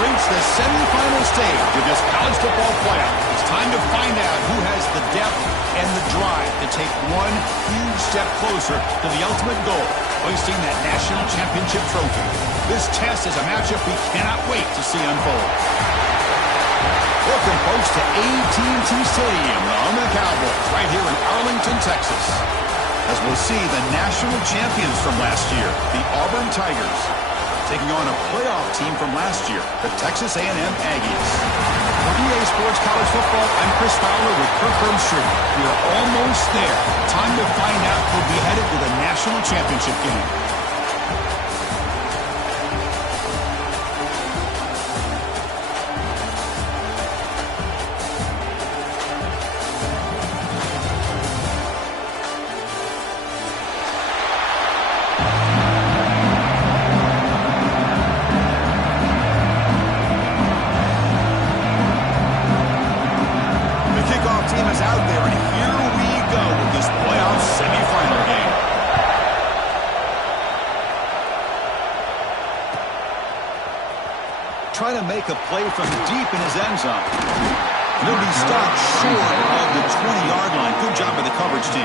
reached the semifinal stage of this college football playoff. It's time to find out who has the depth and the drive to take one huge step closer to the ultimate goal, hoisting that national championship trophy. This test is a matchup we cannot wait to see unfold. Welcome, folks, to AT&T Stadium, the home of the Cowboys, right here in Arlington, Texas. As we'll see the national champions from last year, the Auburn Tigers, taking on a playoff team from last year, the Texas A&M Aggies. For EA Sports College Football, I'm Chris Fowler with Kirk Herbstreit. We are almost there. Time to find out who'll be headed to the national championship game. Trying to make a play from deep in his end zone. He'll be stopped short of the 20-yard line. Good job by the coverage team.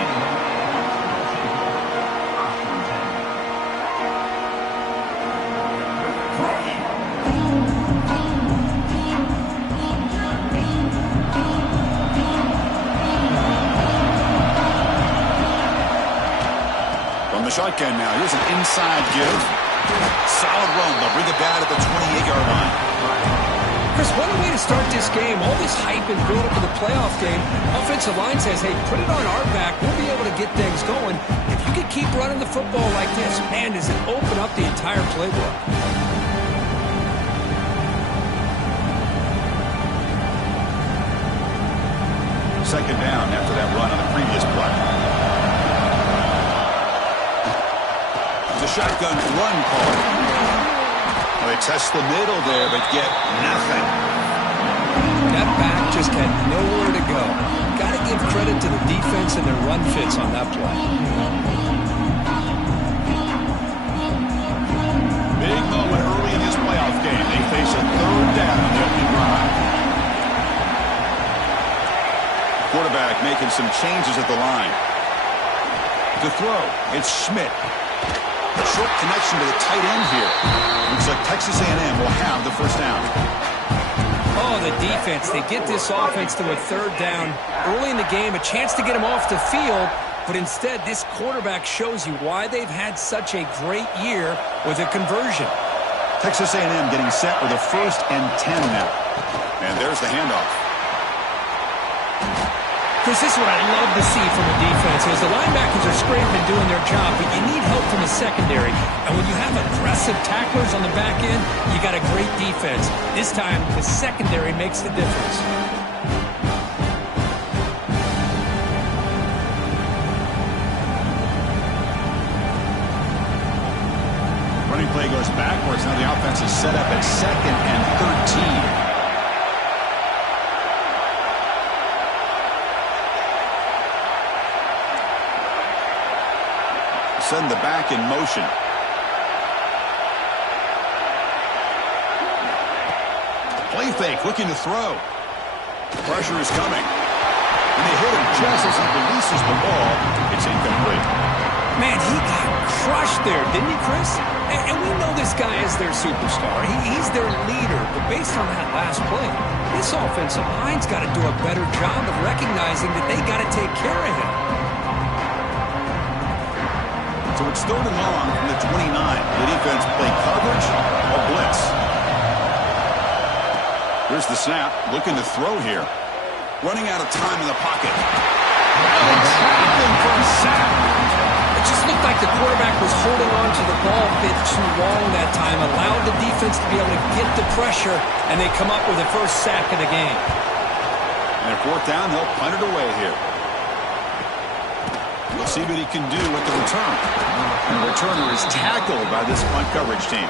From the shotgun now, here's an inside give. Solid run. They'll bring it back at the 28-yard line. Chris, what a way to start this game. All this hype and build up to the playoff game. Offensive line says, hey, put it on our back. We'll be able to get things going. If you could keep running the football like this, man, does it open up the entire playbook. Second down after that run on the previous play. The shotgun run call. Well, they test the middle there, but get nothing. That back just had nowhere to go. Got to give credit to the defense and their run fits on that play. Big moment early in this playoff game. They face a third down on the opening drive. Quarterback making some changes at the line. To throw, it's Schmidt. A short connection to the tight end here. Looks like Texas A&M will have the first down. Oh, the defense. They get this offense to a third down early in the game, a chance to get them off the field, but instead this quarterback shows you why they've had such a great year with a conversion. Texas A&M getting set with a 1st and 10 now. And there's the handoff. Chris, this is what I love to see from a defense. As the linebackers are scraping doing their job, but you need help from the secondary. And when you have aggressive tacklers on the back end, you got a great defense. This time, the secondary makes the difference. Running play goes backwards. Now the offense is set up at 2nd and 13. Send the back in motion. Play fake, looking to throw. Pressure is coming. And they hit him just as he releases the ball. It's incomplete. Man, he got crushed there, didn't he, Chris? And we know this guy is their superstar. He's their leader. But based on that last play, this offensive line's got to do a better job of recognizing that they got to take care of him. So it's 3rd and long from the 29. The defense play coverage or blitz. Here's the snap. Looking to throw here. Running out of time in the pocket. Traveling for a sack. It just looked like the quarterback was holding on to the ball a bit too long that time. Allowed the defense to be able to get the pressure, and they come up with the first sack of the game. And at 4th down, they'll punt it away here. We'll see what he can do with the return. And the returner is tackled by this punt coverage team.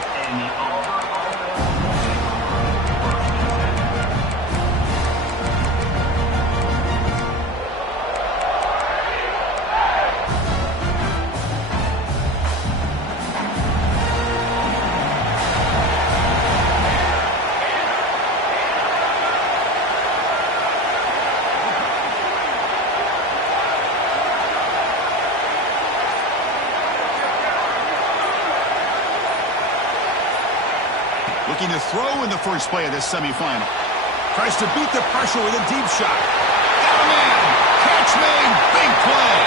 throw in the first play of this semifinal. Tries to beat the pressure with a deep shot. Got a man. Catch made. Big play.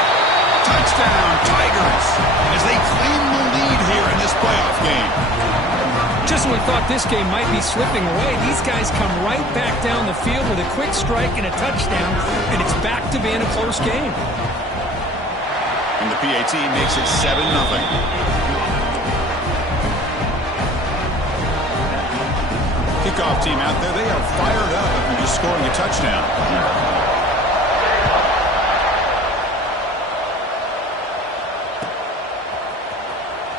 Touchdown, Tigers, as they claim the lead here in this playoff game. Just when we thought this game might be slipping away, these guys come right back down the field with a quick strike and a touchdown, and it's back to being a close game. And the PAT makes it 7-0. Kickoff team out there, they are fired up after just scoring a touchdown.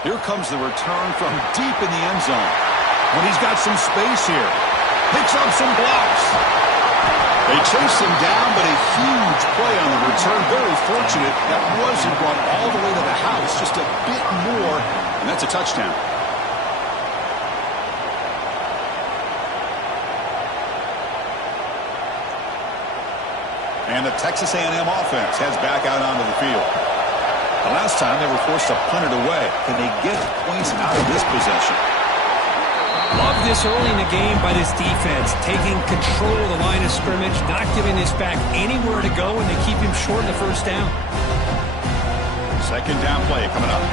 Here comes the return from deep in the end zone. When he's got some space here. Picks up some blocks. They chase him down, but a huge play on the return. Very fortunate that wasn't brought all the way to the house. Just a bit more, and that's a touchdown. And the Texas A&M offense heads back out onto the field. The last time they were forced to punt it away. Can they get points out of this possession? Love this early in the game by this defense, taking control of the line of scrimmage, not giving this back anywhere to go, and they keep him short of the first down. Second down play coming up.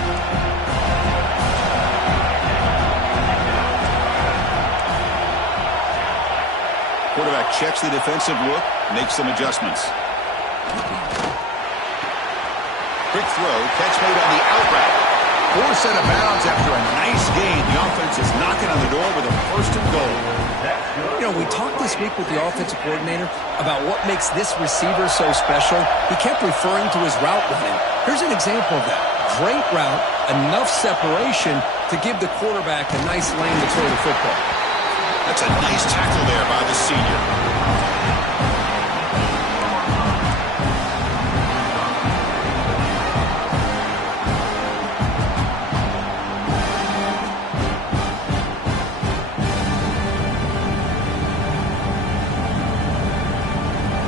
Quarterback checks the defensive look, makes some adjustments. Quick throw, catch made on the out route. Forced out of bounds after a nice gain. The offense is knocking on the door with a first and goal. You know, we talked this week with the offensive coordinator about what makes this receiver so special. He kept referring to his route running. Here's an example of that. Great route, enough separation to give the quarterback a nice lane to throw the football. That's a nice tackle there by the senior.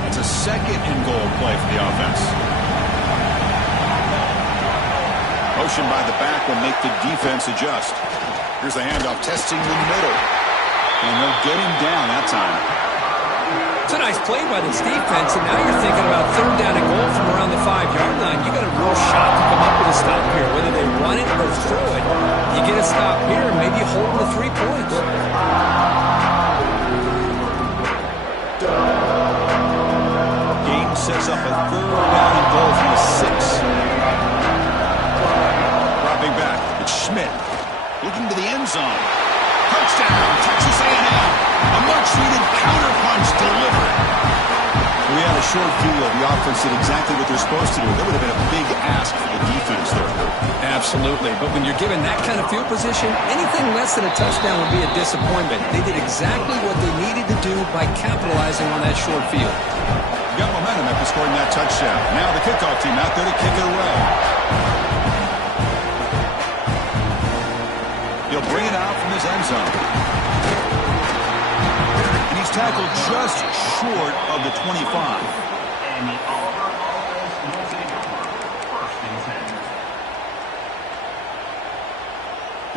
That's a second and goal play for the offense. Motion by the back will make the defense adjust. Here's the handoff, testing the middle. And they'll get him down that time. It's a nice play by this defense, and now you're thinking about third down and goal from around the 5-yard line. You got a real shot to come up with a stop here. Whether they run it or throw it, you get a stop here and maybe hold the 3 points. Game sets up a third down and goal from the 6. Dropping back, it's Schmidt. Looking to the end zone. Touchdown, Texas A&M. A much-needed counterpunch delivered. We had a short view of the offense did exactly what they're supposed to do. That would have been a big ask for the defense there. Absolutely, but when you're given that kind of field position, anything less than a touchdown would be a disappointment. They did exactly what they needed to do by capitalizing on that short field. Got momentum after scoring that touchdown. Now the kickoff team out there to kick it away. He'll bring it out from his end zone. And he's tackled just short of the 25. And the Auburn offense will take over first and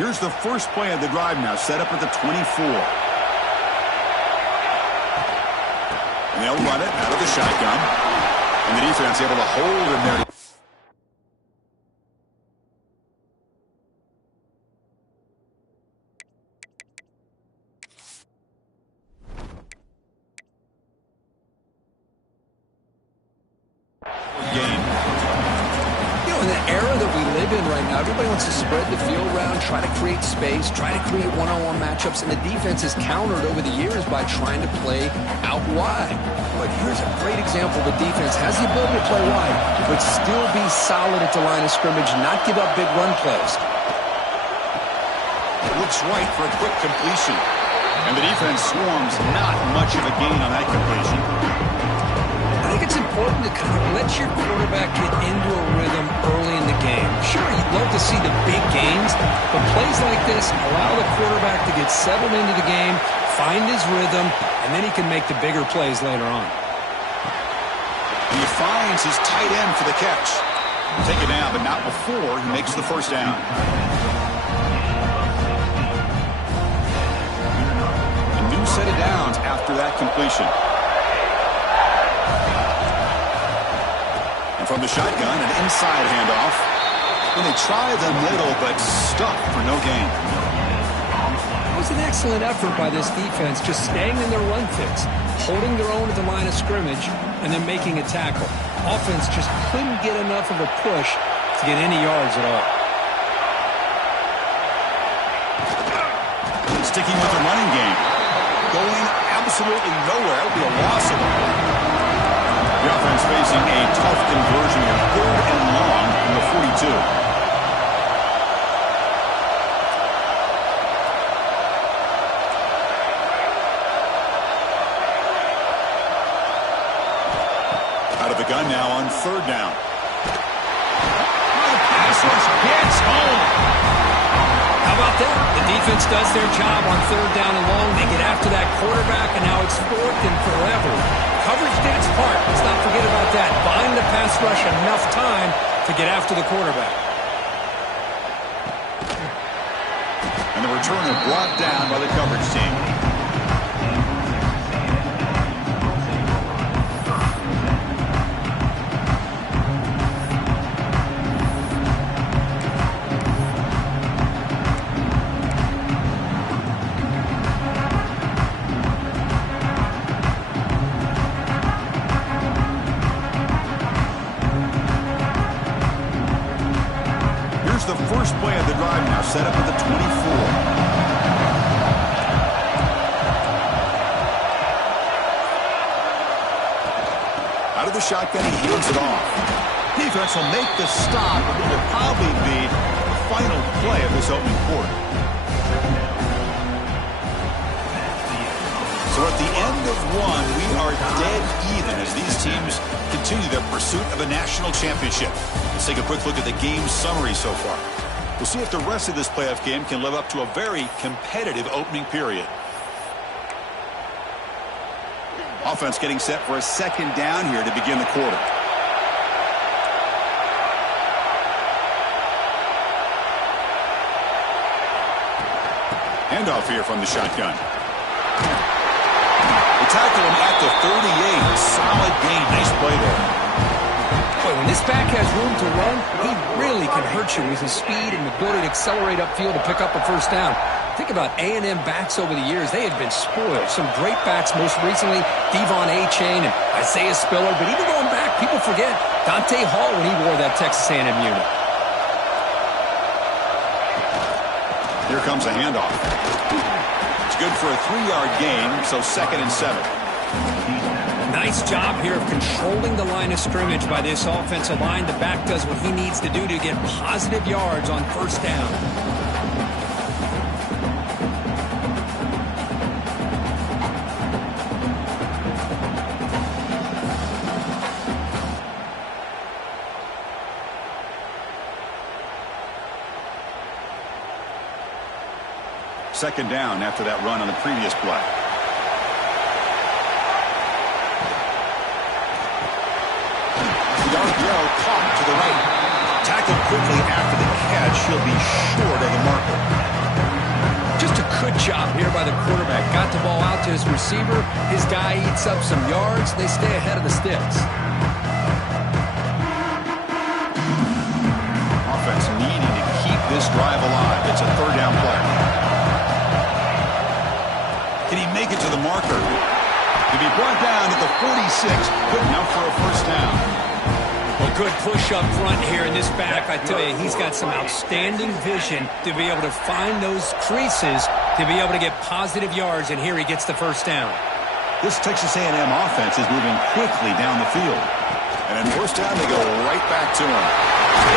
10. Here's the first play of the drive now, set up at the 24. And they'll run it out of the shotgun. And the defense able to hold him there. Everybody wants to spread the field around, try to create space, try to create one-on-one matchups, and the defense has countered over the years by trying to play out wide. But here's a great example. The defense has the ability to play wide, but still be solid at the line of scrimmage, not give up big run plays. Looks right for a quick completion. And the defense swarms not much of a gain on that completion. I think it's important to kind of let your quarterback get into a rhythm early in the game. Sure, you'd love to see the big gains, but plays like this allow the quarterback to get settled into the game, find his rhythm, and then he can make the bigger plays later on. He finds his tight end for the catch. Take it down, but not before he makes the first down. set of downs after that completion. And from the shotgun, an inside handoff. And they try the middle, but stuck for no gain. That was an excellent effort by this defense, just staying in their run fits, holding their own at the line of scrimmage, and then making a tackle. Offense just couldn't get enough of a push to get any yards at all. Sticking with the running game. Going absolutely nowhere. It'll be a loss of the ball. The offense facing a tough conversion of 3rd and long from the 42. Out of the gun now on 3rd down. The pass rush gets home. How about that? The defense does their job on 3rd down and long. They get after that quarterback, and now it's 4th and forever. Coverage did its part. Let's not forget about that. Buying the pass rush enough time to get after the quarterback. And the returner brought down by the coverage team. The first play of the drive now set up at the 24. Out of the shotgun, he hands it off. Defense will make the stop, but it will probably be the final play of this opening quarter. So at the end of one, we are dead even as these teams continue their pursuit of a national championship. Let's take a quick look at the game summary so far. We'll see if the rest of this playoff game can live up to a very competitive opening period. Offense getting set for a 2nd down here to begin the quarter. Handoff here from the shotgun. They tackle him at the 38. Solid gain. Nice play there. Boy, when this back has room to run, he really can hurt you with his speed and ability to accelerate upfield to pick up a 1st down. Think about A&M backs over the years. They had been spoiled. Some great backs, most recently Devon A-Chain and Isaiah Spiller. But even going back, people forget Dante Hall when he wore that Texas A&M unit. Here comes a handoff. It's good for a 3-yard gain, so 2nd and 7. Nice job here of controlling the line of scrimmage by this offensive line. The back does what he needs to do to get positive yards on 1st down. Second down after that run on the previous play. RPO caught to the right. Tackled quickly after the catch. He'll be short of the marker. Just a good job here by the quarterback. Got the ball out to his receiver. His guy eats up some yards. They stay ahead of the sticks. Offense needing to keep this drive alive. It's a 3rd down play. Can he make it to the marker? To be brought down at the 46. Good enough for a 1st down. A good push up front here in this back. I tell you, he's got some outstanding vision to be able to find those creases, to be able to get positive yards, and here he gets the 1st down. This Texas A&M offense is moving quickly down the field. And on 1st down, they go right back to him.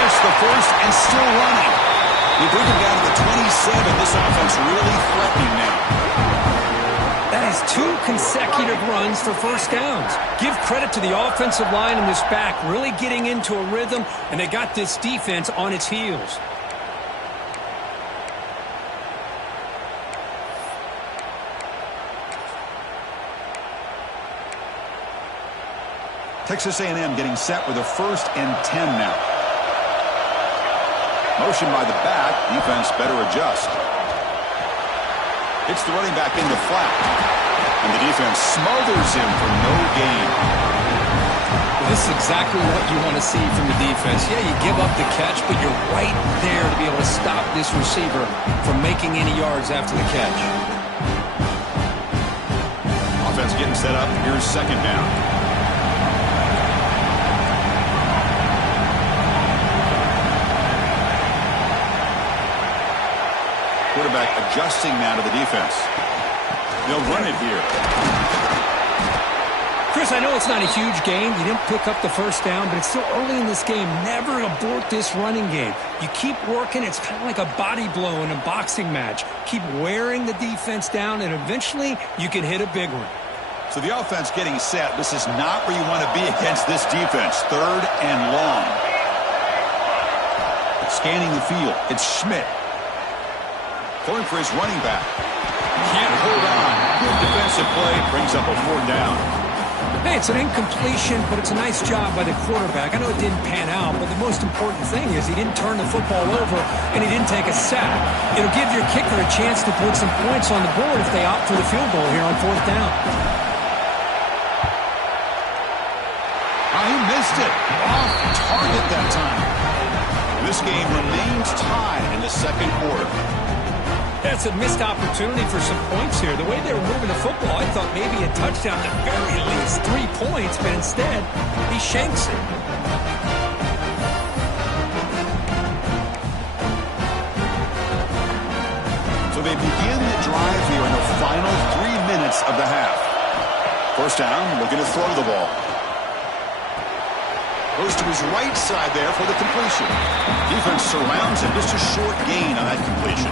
It's the 1st and still running. We bring him down to the 27. This offense really threatening now. That is 2 consecutive runs for 1st downs. Give credit to the offensive line and this back really getting into a rhythm, and they got this defense on its heels. Texas A&M getting set with a 1st and 10 now. Motion by the back. Defense better adjust. It's the running back in the flat. And the defense smothers him for no gain. This is exactly what you want to see from the defense. Yeah, you give up the catch, but you're right there to be able to stop this receiver from making any yards after the catch. Offense getting set up. Here's second down. Quarterback adjusting now to the defense. They'll run it here. Chris, I know it's not a huge gain. You didn't pick up the first down, but it's still early in this game. Never abort this running game. You keep working. It's kind of like a body blow in a boxing match. Keep wearing the defense down, and eventually you can hit a big one. So the offense getting set. This is not where you want to be against this defense. Third and long. Scanning the field. It's Schmidt. Going for his running back. Can't hold on. Good defensive play. Brings up a fourth down. Hey, it's an incompletion, but it's a nice job by the quarterback. I know it didn't pan out, but the most important thing is he didn't turn the football over and he didn't take a sack. It'll give your kicker a chance to put some points on the board if they opt for the field goal here on fourth down. He missed it. Off target that time. This game remains tied in the second quarter. That's a missed opportunity for some points here. The way they were moving the football, I thought maybe a touchdown at the very least 3 points, but instead, he shanks it. So they begin the drive here in the final 3 minutes of the half. First down, looking to throw the ball. Goes to his right side there for the completion. Defense surrounds him. Just a short gain on that completion.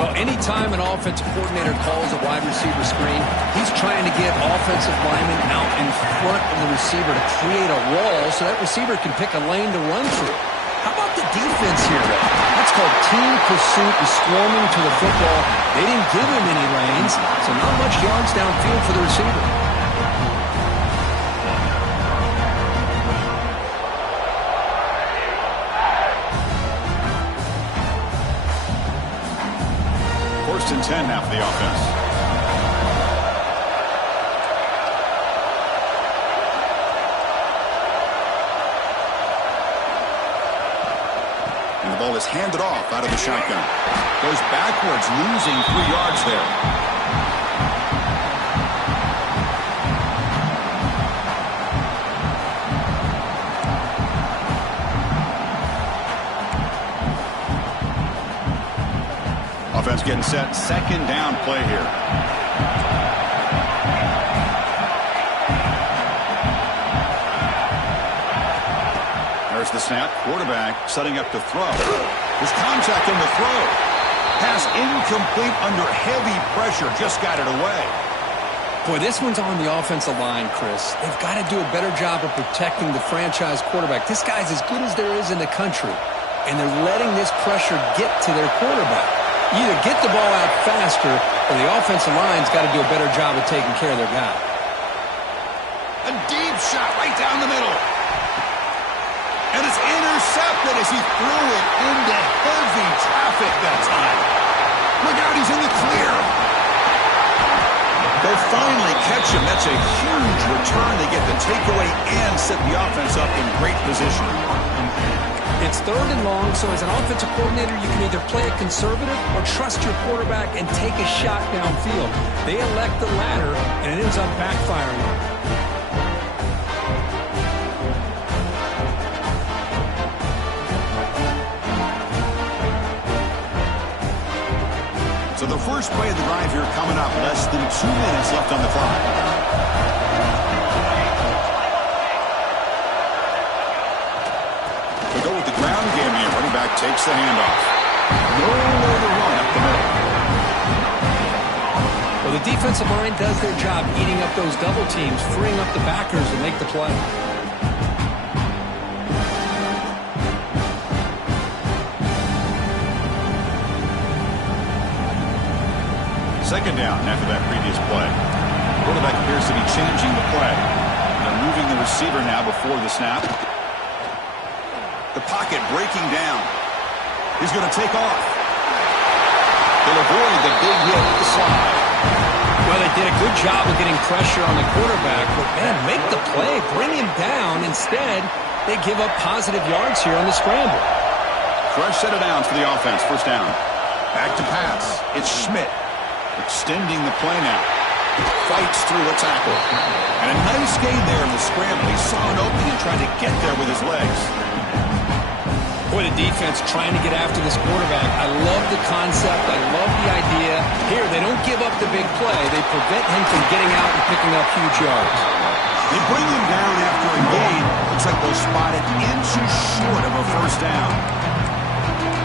Well, anytime an offensive coordinator calls a wide receiver screen, he's trying to get offensive linemen out in front of the receiver to create a wall so that receiver can pick a lane to run through. How about the defense here, though? That's called team pursuit and swarming to the football. They didn't give him any lanes, so not much yards downfield for the receiver. First and 10 now for the offense. And the ball is handed off out of the shotgun. Goes backwards, losing 3 yards there. Offense getting set. Second down play here. There's the snap. Quarterback setting up to throw. There's contact on the throw. Pass incomplete under heavy pressure. Just got it away. Boy, this one's on the offensive line, Chris. They've got to do a better job of protecting the franchise quarterback. This guy's as good as there is in the country, and they're letting this pressure get to their quarterback. Either get the ball out faster, or the offensive line's got to do a better job of taking care of their guy. A deep shot right down the middle. And it's intercepted as he threw it into heavy traffic that time. Look out, he's in the clear. They'll finally catch him. That's a huge return. They get the takeaway and set the offense up in great position. It's third and long, so as an offensive coordinator, you can either play it conservative or trust your quarterback and take a shot downfield. They elect the latter, and it ends up backfiring. So the first play of the drive here coming up. Less than 2 minutes left on the clock. Go with the ground game here. Running back takes the handoff. Nowhere to run up the middle. Well, the defensive line does their job eating up those double teams, freeing up the backers to make the play. Second down after that previous play. Quarterback appears to be changing the play. They're moving the receiver now before the snap. The pocket breaking down. He's going to take off. They'll avoid the big hit with the slide. Well, Well, they did a good job of getting pressure on the quarterback, but, man, make the play, bring him down. Instead, they give up positive yards here on the scramble. Fresh set of downs for the offense. First down. Back to pass. It's Schmidt extending the play now. Fights through a tackle. And a nice gain there in the scramble. He saw an opening and tried to get there with his legs. Boy, the defense trying to get after this quarterback. I love the concept. I love the idea. Here, they don't give up the big play. They prevent him from getting out and picking up huge yards. They bring him down after a gain. Looks like they'll spot it inches short of a first down.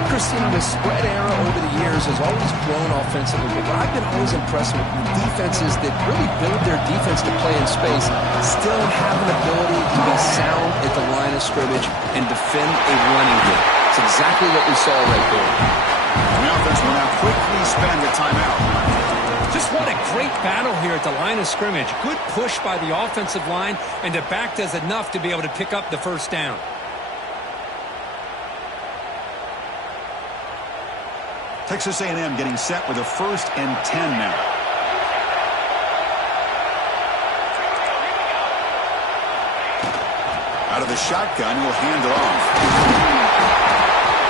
Christina, the spread era over the years has always grown offensively, but what I've been always impressed with defenses that really build their defense to play in space still have an ability to be sound at the line of scrimmage and defend a running game. It's exactly what we saw right there. The offense will now quickly spend the timeout. Just what a great battle here at the line of scrimmage. Good push by the offensive line, and the back does enough to be able to pick up the first down. Texas A&M getting set with a 1st and 10 now. Out of the shotgun, he'll hand it off.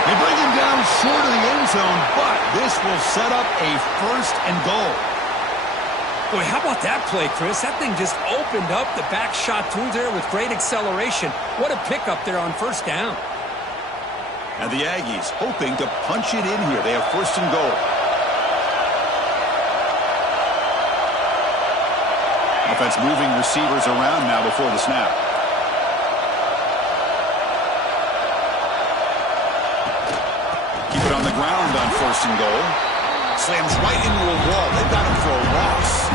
They bring him down short of the end zone, but this will set up a 1st and goal. Boy, how about that play, Chris? That thing just opened up. The back shot through there with great acceleration. What a pickup there on first down. And the Aggies hoping to punch it in here. They have 1st and goal. Offense moving receivers around now before the snap. Keep it on the ground on 1st and goal. Slams right into a wall. They've got him for a loss.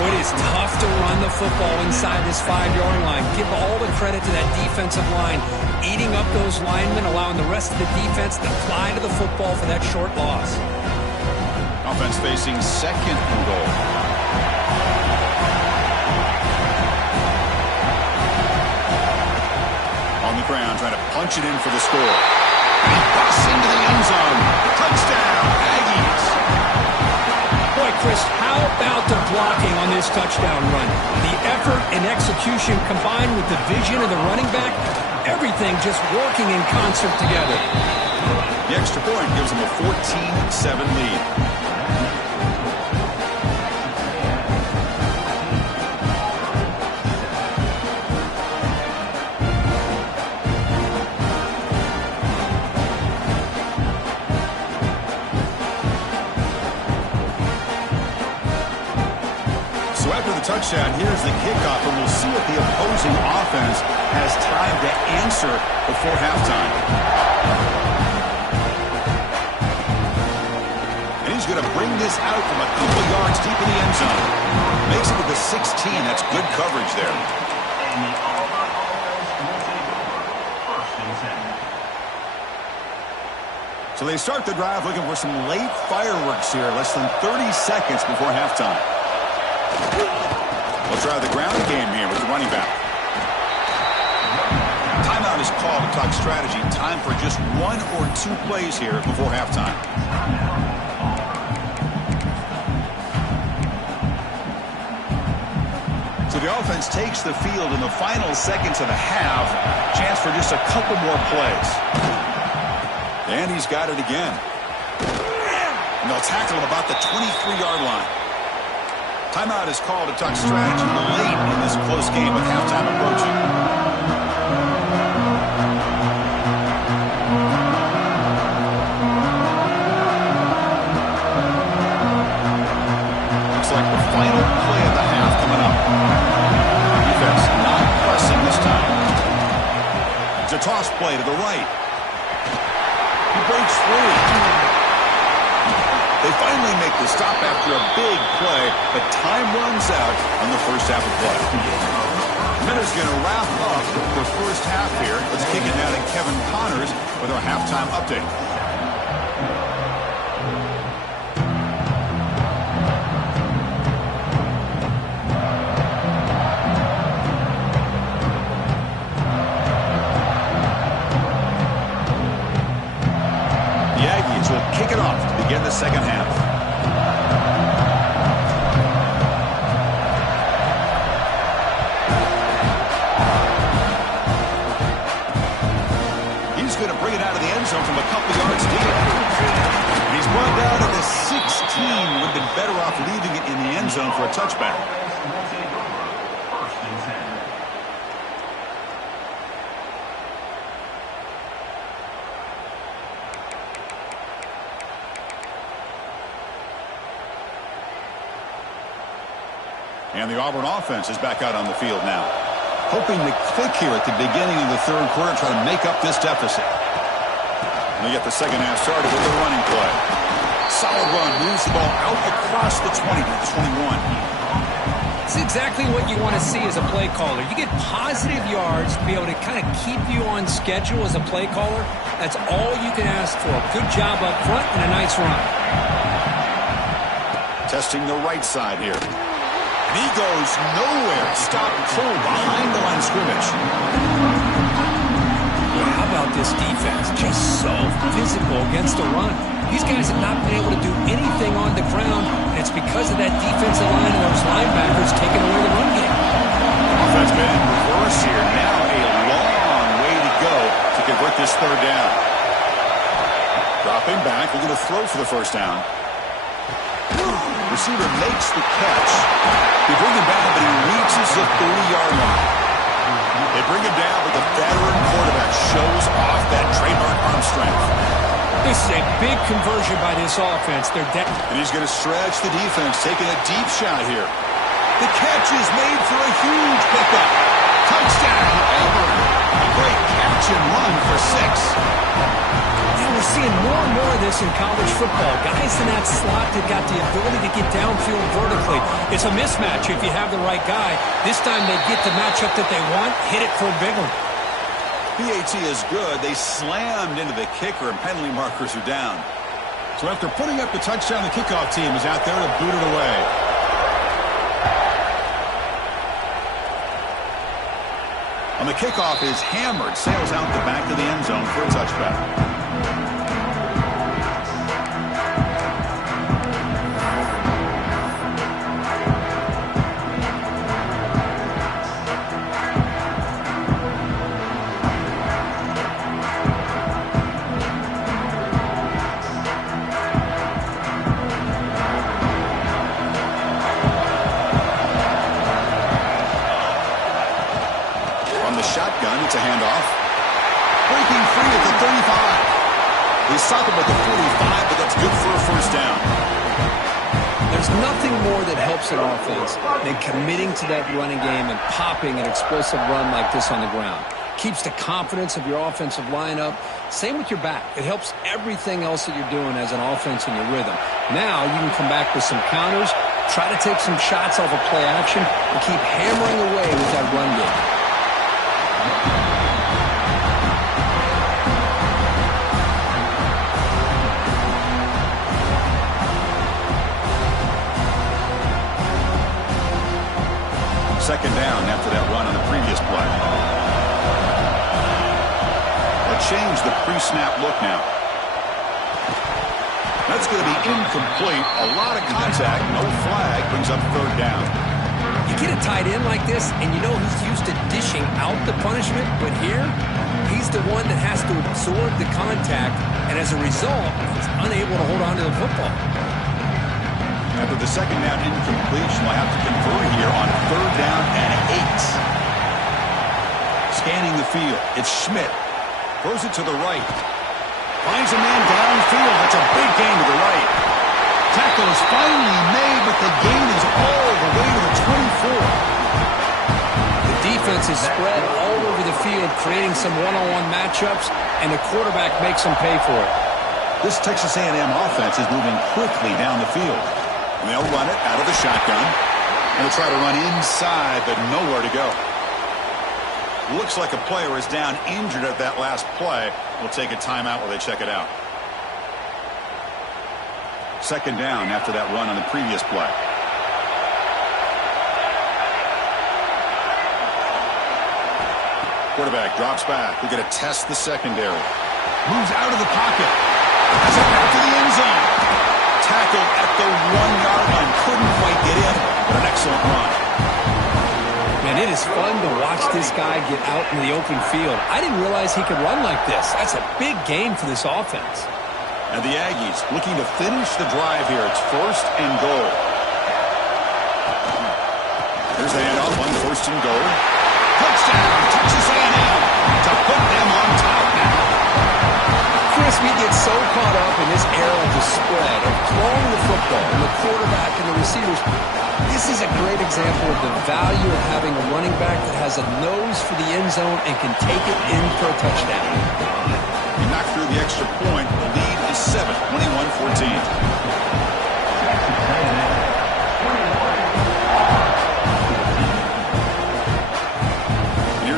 It is tough to run the football inside this 5-yard line. Give all the credit to that defensive line, eating up those linemen, allowing the rest of the defense to fly to the football for that short loss. Offense facing 2nd and goal. On the ground, trying to punch it in for the score. And he busts into the end zone. Touchdown, Aggies. Boy, Chris, how about the blocking on this touchdown run? The effort and execution combined with the vision of the running back, everything just working in concert together. The extra point gives them a 14-7 lead. Touchdown. Here's the kickoff, and we'll see if the opposing offense has time to answer before halftime. And he's going to bring this out from a couple yards deep in the end zone. Makes it to the 16. That's good coverage there. And the Auburn offense will take over 1st and 10. So they start the drive looking for some late fireworks here, less than 30 seconds before halftime. We'll try the ground game here with the running back. Timeout is called to talk strategy. Time for just 1 or 2 plays here before halftime. So the offense takes the field in the final seconds of the half. Chance for just a couple more plays. And he's got it again. And they'll tackle him about the 23-yard line. Timeout is called to talk strategy late in this close game with halftime approaching. Looks like the final play of the half coming up. Defense not pressing this time. It's a toss play to the right. He breaks free. They finally make the stop after a big play, but time runs out on the first half of play. Minutes going to wrap up the first half here. Let's kick it now to Kevin Connors with our halftime update. The Aggies will kick it off to begin the second half. end zone for a touchback. First and 10. And the Auburn offense is back out on the field now, hoping to click here at the beginning of the third quarter, try to make up this deficit. And they get the second half started with the running play. Solid run, moves the ball out across the 20 to the 21. It's exactly what you want to see as a play caller. You get positive yards to be able to kind of keep you on schedule as a play caller. That's all you can ask for. Good job up front and a nice run. Testing the right side here. And he goes nowhere. Stop cold behind the line of scrimmage. Well, how about this defense? Just so physical against the run. These guys have not been able to do anything on the ground, and it's because of that defensive line and those linebackers taking away the run game. Offense been in reverse here. Now a long way to go to convert this third down. Dropping back, looking to throw for the first down. Receiver makes the catch. They bring him down, but he reaches the 30-yard line. They bring him down, but the veteran quarterback shows off that trademark arm strength. This is a big conversion by this offense. And he's going to stretch the defense, taking a deep shot here. The catch is made for a huge pickup. Touchdown, Auburn. A great catch and run for 6. Yeah, we're seeing more and more of this in college football. Guys in that slot that got the ability to get downfield vertically. It's a mismatch if you have the right guy. This time they get the matchup that they want, hit it for a big one. PAT is good. They slammed into the kicker, and penalty markers are down. So after putting up the touchdown, the kickoff team is out there to boot it away. On the kickoff is hammered, sails out the back of the end zone for a touchback. Shotgun, it's a handoff. Breaking free at the 35. They stop him at the 45, but that's good for a first down. There's nothing more that helps an offense than committing to that running game and popping an explosive run like this on the ground. Keeps the confidence of your offensive lineup. Same with your back. It helps everything else that you're doing as an offense in your rhythm. Now you can come back with some counters, try to take some shots off of play action, and keep hammering away with that run game. Second down after that run on the previous play. They'll change the pre-snap look now. That's going to be incomplete. A lot of contact. No flag. Brings up third down. You get a tight end like this, and you know he's used to dishing out the punishment, but here, he's the one that has to absorb the contact, and as a result, he's unable to hold on to the football. After the second down incompletion, we'll have to convert here on third down and 8. Scanning the field, it's Schmidt. Throws it to the right. Finds a man downfield. That's a big gain to the right. Tackle is finally made, but the gain is all the way to the 24. The defense is spread all over the field, creating some one-on-one matchups, and the quarterback makes them pay for it. This Texas A&M offense is moving quickly down the field. And they'll run it out of the shotgun. And they'll try to run inside, but nowhere to go. Looks like a player is down injured at that last play. We'll take a timeout while they check it out. Second down after that run on the previous play. Quarterback drops back. They're going to test the secondary. Moves out of the pocket. Has it back to the end zone. Tackled at the 1-yard line. Couldn't quite get in, but an excellent run. Man, it is fun to watch this guy get out in the open field. I didn't realize he could run like this. That's a big game for this offense. And the Aggies looking to finish the drive here. It's first and goal. Here's the handoff on 1st and goal. Touchdown, Texas A&M to put them on top now. Chris, we get so caught up in this era of the spread, of throwing the football, and the quarterback and the receivers. This is a great example of the value of having a running back that has a nose for the end zone and can take it in for a touchdown. He knocked through the extra point. The lead is 7, 21-14.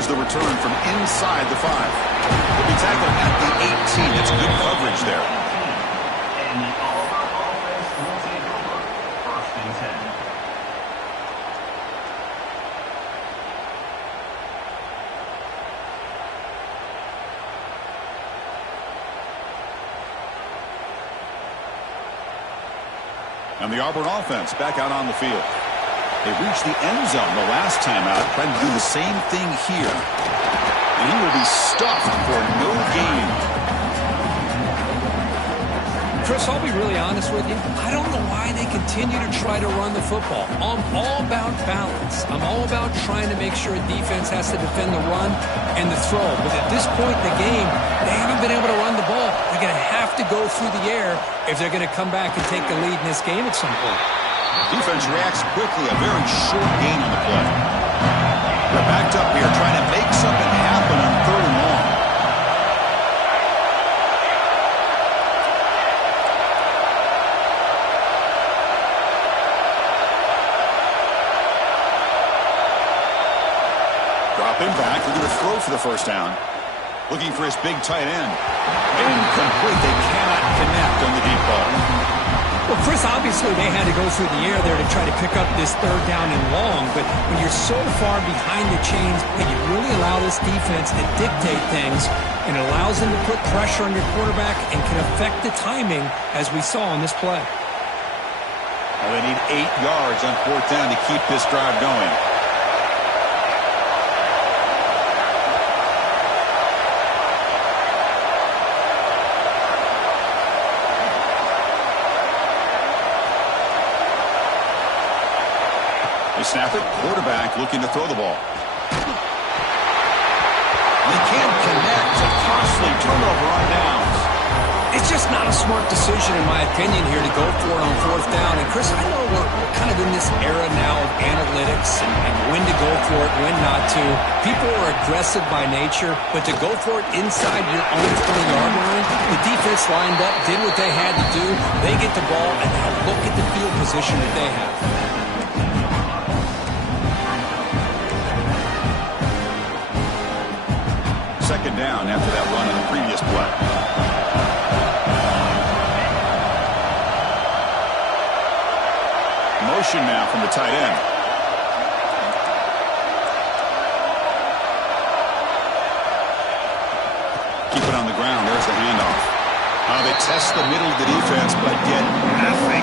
The return from inside the 5. He'll be tackled at the 18. It's good coverage there. And the Auburn offense will take over 1st and 10. And the Auburn offense back out on the field. They reached the end zone the last time out, trying to do the same thing here. And he will be stuffed for no gain. Chris, I'll be really honest with you. I don't know why they continue to try to run the football. I'm all about balance. I'm all about trying to make sure a defense has to defend the run and the throw. But at this point in the game, they haven't been able to run the ball. They're going to have to go through the air if they're going to come back and take the lead in this game at some point. Defense reacts quickly, a very short gain on the play. They're backed up here trying to make something happen on 3rd and long. Dropping back, they're going to throw for the 1st down. Looking for his big tight end. Incomplete, they cannot connect on the deep ball. Well, Chris, obviously they had to go through the air there to try to pick up this 3rd down and long, but when you're so far behind the chains, you really allow this defense to dictate things, and it allows them to put pressure on your quarterback and can affect the timing, as we saw on this play. Well, they need 8 yards on 4th down to keep this drive going. Snap it, quarterback looking to throw the ball. They can't connect. A costly turnover on downs. It's just not a smart decision, in my opinion, here to go for it on 4th down. And, Chris, I know we're kind of in this era now of analytics and when to go for it, when not to. People are aggressive by nature, but to go for it inside your own 20-yard line, the defense lined up, did what they had to do. They get the ball, and now look at the field position that they have. 2nd down after that run on the previous play. Motion now from the tight end. Keep it on the ground. There's the handoff. They test the middle of the defense, but get nothing.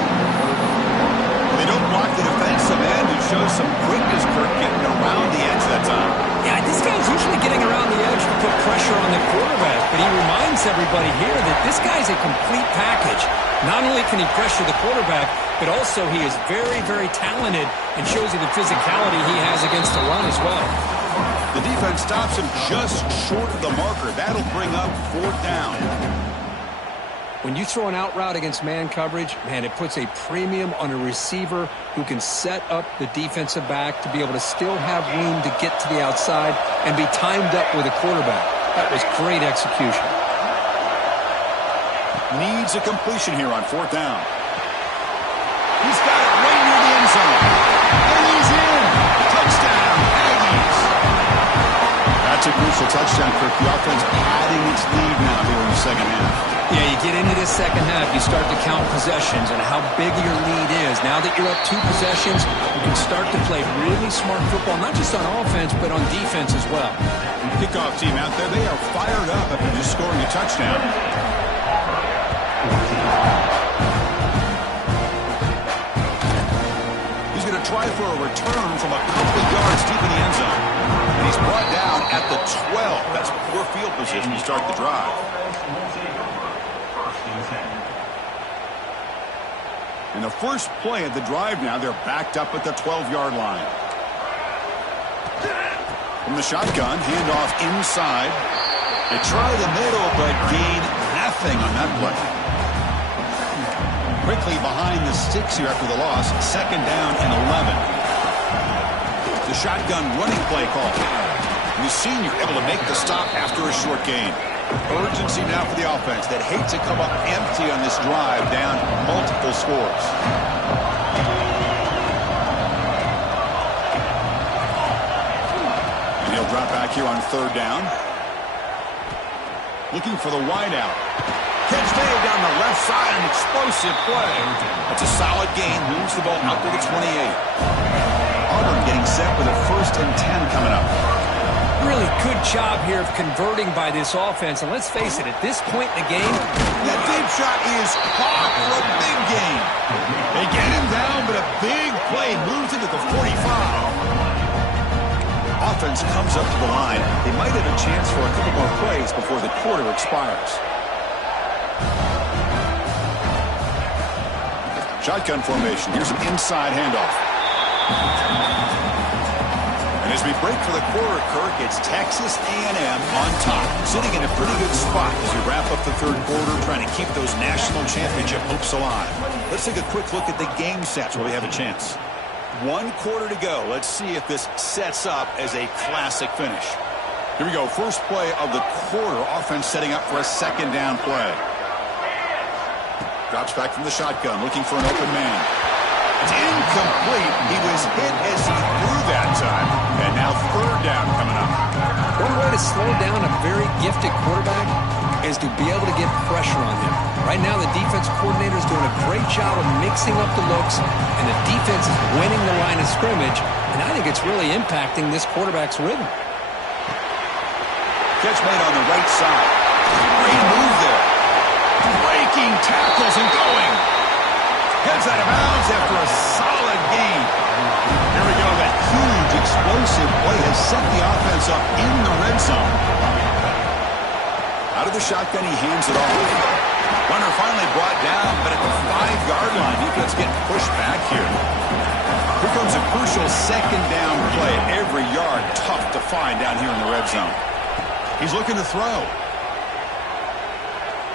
They don't block the defensive end and show some quickness, Kirk, getting around the edge that time. Yeah, this guy's usually getting around the edge to put pressure on the quarterback, but he reminds everybody here that this guy's a complete package. Not only can he pressure the quarterback, but also he is very, very talented and shows you the physicality he has against the run as well. The defense stops him just short of the marker. That'll bring up 4th down. When you throw an out route against man coverage, man, it puts a premium on a receiver who can set up the defensive back to be able to still have room to get to the outside and be timed up with a quarterback. That was great execution. Needs a completion here on 4th down. He's got it right near the end zone. And he's in. Touchdown, Aggies. That's a crucial touchdown, Kirk. The offense padding its lead now here in the 2nd half. Yeah, you get into this 2nd half, you start to count possessions and how big your lead is. Now that you're up 2 possessions, you can start to play really smart football, not just on offense, but on defense as well. Kickoff team out there, they are fired up after just scoring a touchdown. He's going to try for a return from a couple of yards deep in the end zone. And he's brought down at the 12. That's poor field position to start the drive. And the first play of the drive now, they're backed up at the 12-yard line. From the shotgun, handoff inside. They try the middle, but gain nothing on that play. Quickly behind the sticks here after the loss. 2nd down and 11. The shotgun running play call. And the senior able to make the stop after a short gain. Urgency now for the offense that hate to come up empty on this drive, down multiple scores. And he'll drop back here on 3rd down. Looking for the wideout. Catch made down the left side, an explosive play. That's a solid gain, moves the ball out to the 28. Auburn getting set with a 1st and 10 coming up. Really good job here of converting by this offense. And let's face it, at this point in the game, that deep shot is caught for a big gain. They get him down, but a big play moves into the 45. Offense comes up to the line. They might have a chance for a couple more plays before the quarter expires. Shotgun formation. Here's an inside handoff. And as we break for the quarter, Kirk, it's Texas A&M on top, sitting in a pretty good spot as we wrap up the 3rd quarter, trying to keep those national championship hopes alive. Let's take a quick look at the game sets where we have a chance. 1 quarter to go. Let's see if this sets up as a classic finish. Here we go. First play of the quarter. Offense setting up for a 2nd down play. Drops back from the shotgun, looking for an open man. It's incomplete. He was hit as he threw that time. And now 3rd down coming up. one way to slow down a very gifted quarterback is to be able to get pressure on him. Right now, the defense coordinator is doing a great job of mixing up the looks, and the defense is winning the line of scrimmage, and I think it's really impacting this quarterback's rhythm. Catch made on the right side. Great move there. Breaking tackles and going. Heads out of bounds after a solid gain. Here we go. That huge explosive play has set the offense up in the red zone. Out of the shotgun, he hands it off. Runner finally brought down, but at the 5-yard line, defense getting pushed back here. Here comes a crucial 2nd down play. Every yard tough to find down here in the red zone. He's looking to throw.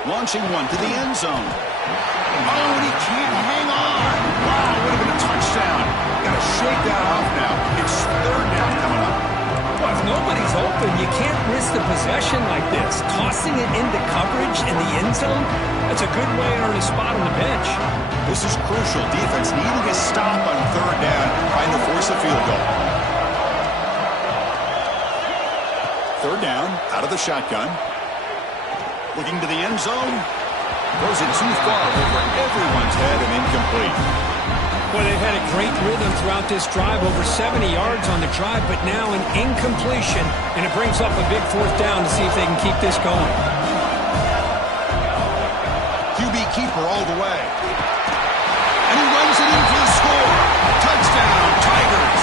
Launching one to the end zone. Oh, and he can't hang on. Wow, would have been a touchdown. Got to shake that off now. It's 3rd down coming up. Well, if nobody's open, you can't risk the possession like this. Tossing it into coverage in the end zone, that's a good way to earn a spot on the bench. This is crucial. Defense needing a stop on 3rd down, trying to force a field goal. 3rd down, out of the shotgun. Looking to the end zone. Throws it too far over everyone's head and incomplete. Well, they've had a great rhythm throughout this drive, over 70 yards on the drive, but now an incompletion, and it brings up a big 4th down to see if they can keep this going. QB keeper all the way. And he runs it in for the score. Touchdown, Tigers.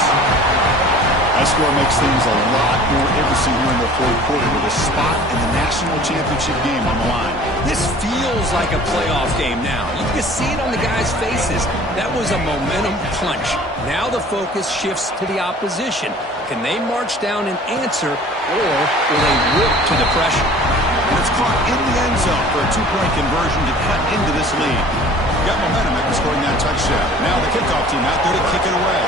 That score makes things a lot more interesting here in the 4th quarter with a spot in the national championship game on the line. This feels like a playoff game now. You can see it on the guys' faces. That was a momentum punch. Now the focus shifts to the opposition. Can they march down and answer, or will they whip to the pressure? And it's caught in the end zone for a 2-point conversion to cut into this lead. Got momentum after scoring that touchdown. Now the kickoff team out there to kick it away.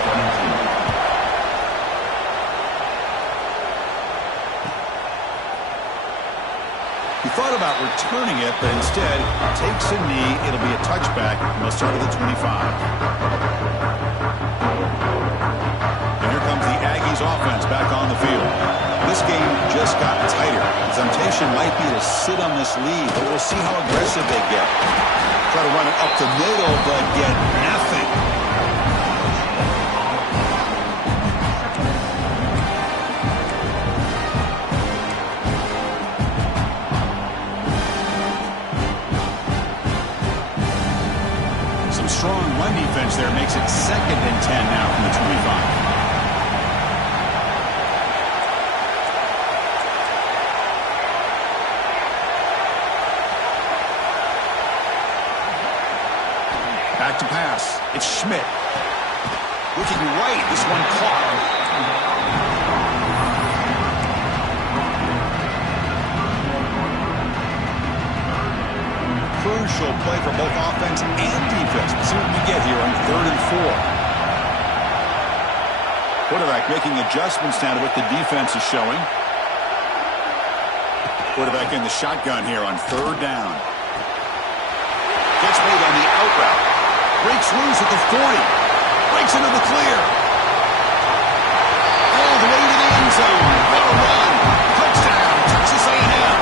He thought about returning it, but instead takes a knee. It'll be a touchback. He'll start at the 25. And here comes the Aggies offense back on the field. This game just got tighter. The temptation might be to sit on this lead, but we'll see how aggressive they get. Try to run it up the middle, but get nothing. Strong run defense there makes it 2nd and 10 now from the 25. Back to pass. It's Schmidt. Looking right. This one caught. unusual play for both offense and defense. Let's see what we get here on 3rd and 4. Quarterback making adjustments now to what the defense is showing. Quarterback in the shotgun here on 3rd down. Gets made on the out route. Breaks loose at the 40. Breaks into the clear. All the way to the end zone. What a run. Touchdown, Texas A&M.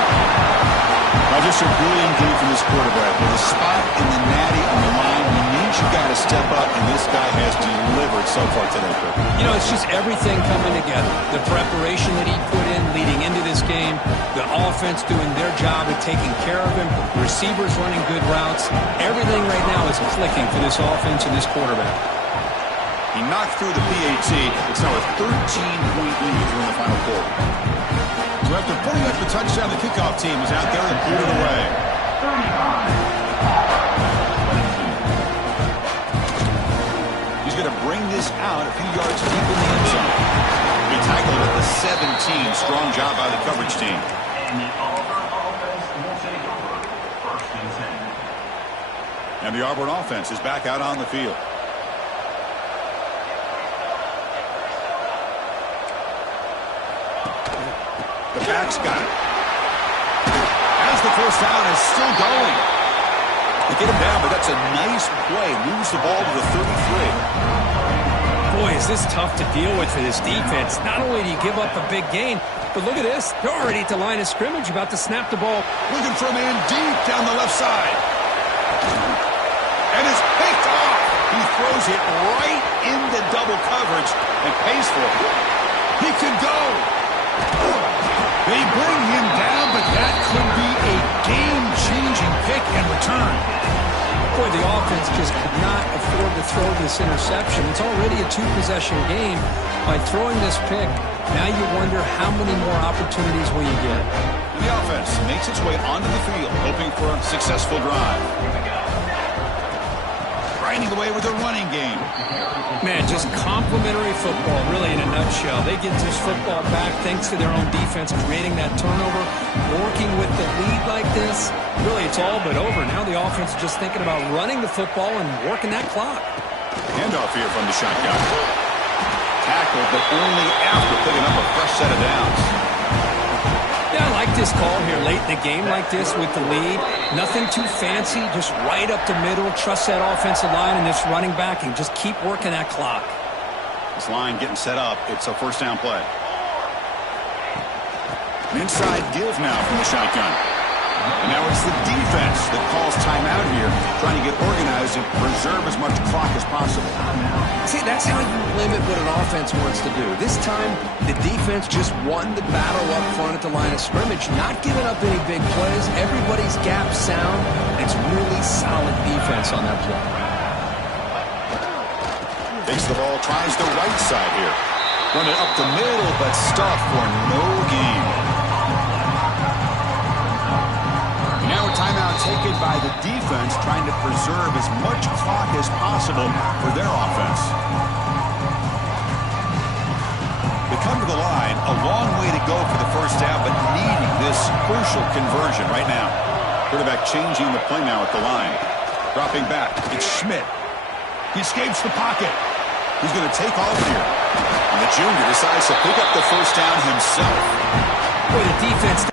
Now just a brilliant game from this quarterback. With a spot in the natty on the line, he means you got to step up, and this guy has delivered so far today, Kirk. You know, it's just everything coming together. The preparation that he put in leading into this game, the offense doing their job of taking care of him, receivers running good routes. Everything right now is clicking for this offense and this quarterback. He knocked through the PAT. It's now a 13-point lead here in the final quarter. So after putting up the touchdown, the kickoff team is out there and blew it away. He's going to bring this out a few yards deep in the end zone. He tackled at the 17. Strong job by the coverage team. And the Auburn offense will take over 1st and 10. And the Auburn offense is back out on the field. The back's got it. As the first down is still going. They get him down, but that's a nice play. Moves the ball to the 33. Boy, is this tough to deal with for this defense. Not only do you give up a big gain, but look at this. They're already at the line of scrimmage, about to snap the ball. Looking for a man deep down the left side. And it's picked off. He throws it right into double coverage and pays for it. He could go. They bring him down, but that could be a game-changing pick and return. Boy, the offense just could not afford to throw this interception. It's already a 2-possession game. By throwing this pick, now you wonder how many more opportunities will you get. And the offense makes its way onto the field, hoping for a successful drive. Grinding away with a running game. Man, just complimentary football, really, in a nutshell. They get this football back thanks to their own defense, creating that turnover, working with the lead like this. Really, it's all but over. Now the offense is just thinking about running the football and working that clock. Handoff here from the shotgun. Tackled, but only after picking up a fresh set of downs. Yeah, I like this call here late in the game like this with the lead. Nothing too fancy, just right up the middle. Trust that offensive line and this running back and just keep working that clock. This line getting set up. It's a first down play. An inside give now from the shotgun. And now it's the defense that calls timeout here, trying to get organized and preserve as much clock as possible. See, that's how you limit what an offense wants to do. This time, the defense just won the battle up front at the line of scrimmage, not giving up any big plays. Everybody's gap sound. It's really solid defense on that play. Takes the ball, tries the right side here. Run it up the middle, but stuffed for no gain. Now a timeout taken by the defense, trying to preserve as much clock as possible for their offense. They come to the line, a long way to go for the first down, but needing this crucial conversion right now. Quarterback changing the play now at the line. Dropping back, it's Schmidt. He escapes the pocket. He's going to take off here. And the junior decides to pick up the first down himself. Boy, the defense...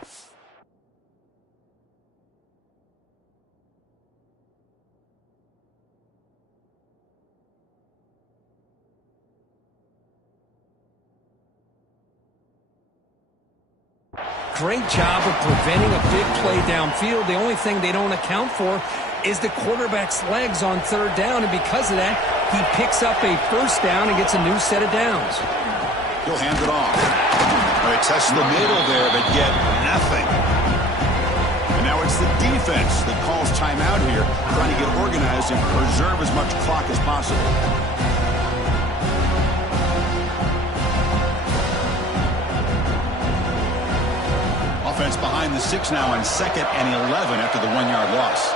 Great job of preventing a big play downfield. The only thing they don't account for is the quarterback's legs on third down, and because of that, he picks up a first down and gets a new set of downs. He'll hand it off. They test the middle there, but get nothing. And now it's the defense that calls timeout here, trying to get organized and preserve as much clock as possible. Offense behind the 6 now on 2nd and 11 after the 1-yard loss.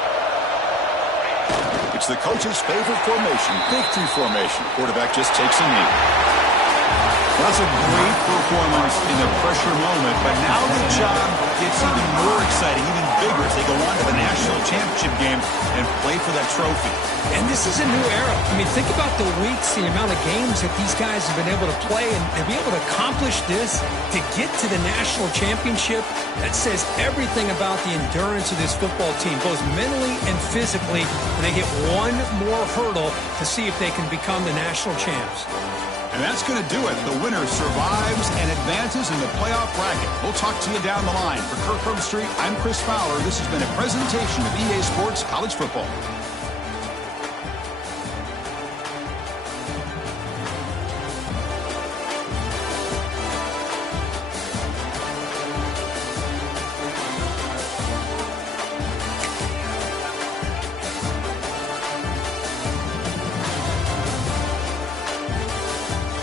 It's the coach's favorite formation, victory formation. Quarterback just takes a knee. That's a great performance in the pressure moment, but now the job gets even more exciting, even bigger as they go on to the national championship game and play for that trophy. And this is a new era. I mean, think about the weeks, the amount of games that these guys have been able to play, and to be able to accomplish this, to get to the national championship, that says everything about the endurance of this football team, both mentally and physically. And they hit one more hurdle to see if they can become the national champs. And that's going to do it. The winner survives and advances in the playoff bracket. We'll talk to you down the line. For Kirk Herbstreit, I'm Chris Fowler. This has been a presentation of EA Sports College Football.